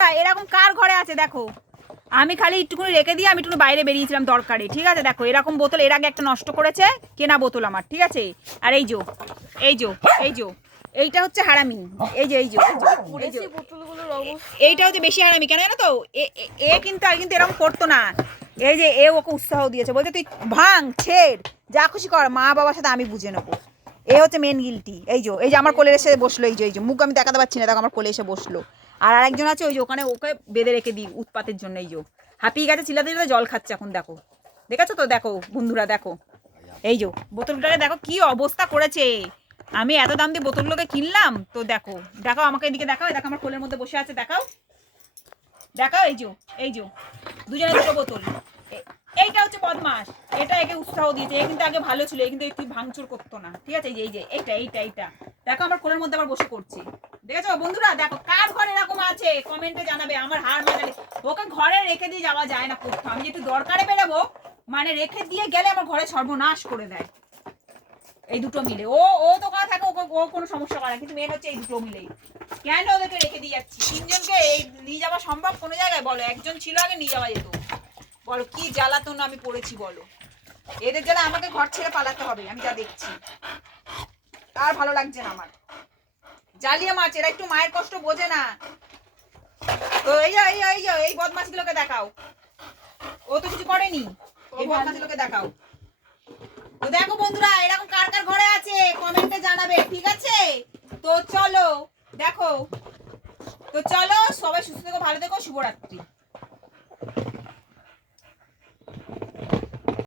এরকম কার ঘরে আছে দেখো, আমি খালি একটুখানি রেখে দিয়ে আমি একটু বাইরে বেরিয়েছিলাম দরকারে, ঠিক আছে। দেখো এরকম বোতল এর আগে একটা নষ্ট করেছে, কেনা বোতল আমার, ঠিক আছে। আর এই যো এই যো এই যো এইটা হচ্ছে হারামি, এই যে এই যে এইটা হচ্ছে বেশি হারামি। কেন জানো তো, এ কিন্তু এরকম করতো না। এই যে এ ওকে উৎসাহ দিয়েছে, বলছে তুই ভাঙ ছেড় যা খুশি কর, মা বাবার সাথে আমি বুঝে নেবো। এ হচ্ছে মেন গিলটি। এই যে আমার কোলে এসে বসলো, এই যে মুখ আমি দেখাতে পারছি না, দেখো আমার কোলে এসে বসলো। আর আরেকজন আছে ওই যে ওখানে, ওকে বেঁধে রেখে দিই উৎপাতের জন্য। এই যে হাঁপিয়ে গেছে, চিল্লাতে চিল্লাতে জল খাচ্ছে এখন, দেখো দেখেছো তো, দেখো বন্ধুরা দেখো এই যে বোতলটাকে দেখো কি অবস্থা করেছে। আমি এত দাম দিয়ে বোতলগুলোকে কিনলাম, তো দেখো দেখো আমাকে এদিকে দেখাও, দেখো আমার কোলের মধ্যে বসে আছে, দেখাও দেখাও এই যে দুজনে দুটো বোতল। এইটা হচ্ছে বদমাস, এটা একে উৎসাহ দিয়েছে। এ কিন্তু আগে ভালো ছিল, এ কিন্তু একটু ভাঙচুর করতো না, ঠিক আছে। এই যে এইটা দেখো আমার কোলের মধ্যে আবার বসে করছে, দেখেছো বন্ধুরা। দেখো কার ঘরে এরকম আছে কমেন্টে জানাবে, আমার হাড় মানালে। ওকে ঘরে রেখে দিয়ে যাওয়া যায় না কোথাও, আমি যেটু দরকারে বেরোবো মানে রেখে দিয়ে গেলে আমার ঘরে সর্বনাশ করে দেয় এই দুটো মিলে। ও তো কথা থাকে, ও কোনো সমস্যা করে না, কিন্তু মেন হচ্ছে এই দুটো মিলেই। কেন ওদেরকে রেখে দিয়ে যাচ্ছি? তিনজনকে এই নিয়ে যাওয়া সম্ভব কোনো জায়গায়? বলো, একজন ছিল আগে নিয়ে যাওয়া যেত। বলো কি জ্বালাতন আমি পড়েছি বলো। এদের জ্বালা আমাকে ঘর ছেড়ে পালাতে হবে, আমি যা দেখছি। আর ভালো লাগছে না আমার। জ্বালিয়ে মাছ, এরা একটু মায়ের কষ্ট বোঝে না। তো এই বদমাশগুলোকে দেখাও, ও তো কিছু করেনি, এই বদমাশগুলোকে দেখাও। তো দেখো বন্ধুরা, এরকম কার কার ঘরে আছে কমেন্টে জানাবে, ঠিক আছে। তো চলো দেখো, তো চলো সবাই সুস্থ থেকো, ভালো থেকো, শুভরাত্রি।